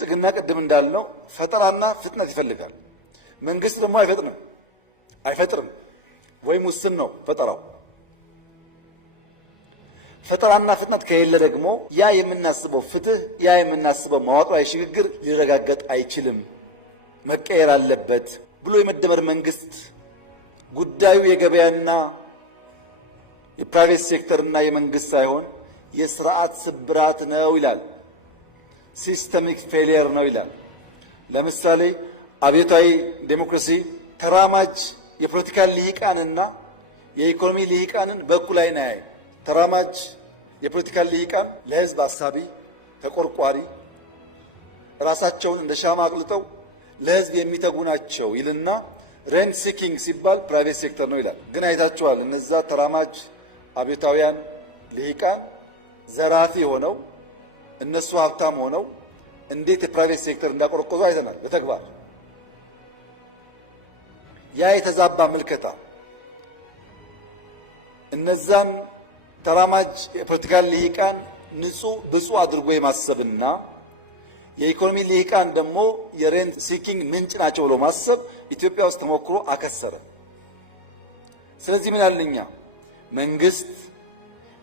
ብልጽግና ቅድም እንዳልነው ፈጠራና ፍጥነት ይፈልጋል። መንግስት ደግሞ አይፈጥርም ወይም ውስን ነው ፈጠራው። ፈጠራና ፍጥነት ከሌለ ደግሞ ያ የምናስበው ፍትህ፣ ያ የምናስበው መዋቅራዊ ሽግግር ሊረጋገጥ አይችልም፣ መቀየር አለበት ብሎ የመደመር መንግስት ጉዳዩ የገበያና የፕራይቬት ሴክተርና የመንግስት ሳይሆን የስርዓት ስብራት ነው ይላል። ሲስተሚክ ፌሊየር ነው ይላል። ለምሳሌ አብዮታዊ ዴሞክራሲ ተራማጅ የፖለቲካ ልሂቃንና የኢኮኖሚ ልሂቃንን በኩል አይን ያያይ። ተራማጅ የፖለቲካ ልሂቃን ለህዝብ አሳቢ፣ ተቆርቋሪ፣ ራሳቸውን እንደ ሻማ አቅልጠው ለህዝብ የሚተጉ ናቸው ይልና ሬንት ሲኪንግ ሲባል ፕራይቬት ሴክተር ነው ይላል። ግን አይታችኋል፣ እነዛ ተራማጅ አብዮታውያን ልሂቃን ዘራፊ ሆነው እነሱ ሀብታም ሆነው እንዴት የፕራይቬት ሴክተር እንዳቆረቆዙ አይተናል በተግባር። ያ የተዛባ ምልከታ እነዛን ተራማጅ የፖለቲካ ልሂቃን ንጹህ ብፁዕ አድርጎ የማሰብና የኢኮኖሚ ልሂቃን ደግሞ የሬንት ሲኪንግ ምንጭ ናቸው ብሎ ማሰብ ኢትዮጵያ ውስጥ ተሞክሮ አከሰረ። ስለዚህ ምን አለኛ መንግስት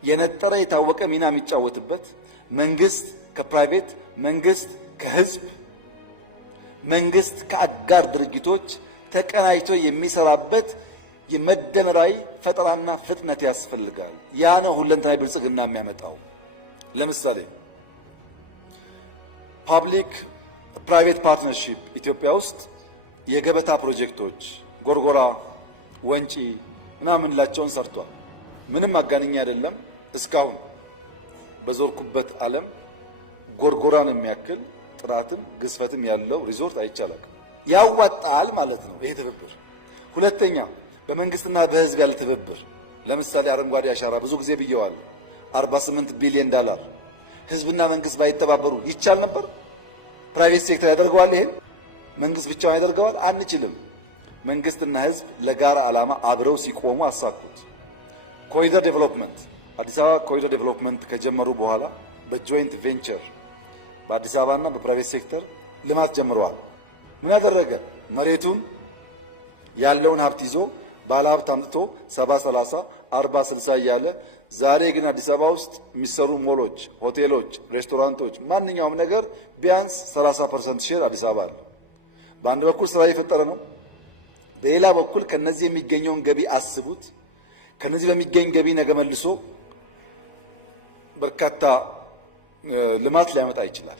የነጠረ የታወቀ ሚና የሚጫወትበት፣ መንግስት ከፕራይቬት፣ መንግስት ከህዝብ፣ መንግስት ከአጋር ድርጅቶች ተቀናጅቶ የሚሰራበት የመደመራዊ ፈጠራና ፍጥነት ያስፈልጋል። ያ ነው ሁለንተናዊ ብልጽግና የሚያመጣው። ለምሳሌ ፓብሊክ ፕራይቬት ፓርትነርሺፕ ኢትዮጵያ ውስጥ የገበታ ፕሮጀክቶች ጎርጎራ፣ ወንጪ ምናምን ላቸውን ሰርቷል። ምንም አጋንኛ አይደለም። እስካሁን በዞርኩበት ዓለም ጎርጎራን የሚያክል ጥራትም ግዝፈትም ያለው ሪዞርት አይቻልም። ያዋጣል ማለት ነው ይሄ ትብብር። ሁለተኛ በመንግስትና በህዝብ ያለ ትብብር። ለምሳሌ አረንጓዴ አሻራ ብዙ ጊዜ ብየዋለሁ። 48 ቢሊዮን ዶላር ህዝብና መንግስት ባይተባበሩ ይቻል ነበር? ፕራይቬት ሴክተር ያደርገዋል? ይሄን መንግስት ብቻውን ያደርገዋል? አንችልም። መንግስትና ህዝብ ለጋራ ዓላማ አብረው ሲቆሙ አሳኩት። ኮሪደር ዴቨሎፕመንት አዲስ አበባ ኮሪደር ዴቨሎፕመንት ከጀመሩ በኋላ በጆይንት ቬንቸር በአዲስ አበባና በፕራይቬት ሴክተር ልማት ጀምረዋል። ምን ያደረገ? መሬቱን ያለውን ሀብት ይዞ ባለ ሀብት አምጥቶ 70-30 40-60 እያለ ዛሬ ግን አዲስ አበባ ውስጥ የሚሰሩ ሞሎች፣ ሆቴሎች፣ ሬስቶራንቶች፣ ማንኛውም ነገር ቢያንስ 30% ሼር አዲስ አበባ አለ። በአንድ በኩል ስራ እየፈጠረ ነው። በሌላ በኩል ከነዚህ የሚገኘውን ገቢ አስቡት። ከነዚህ በሚገኝ ገቢ ነገ መልሶ በርካታ ልማት ሊያመጣ ይችላል።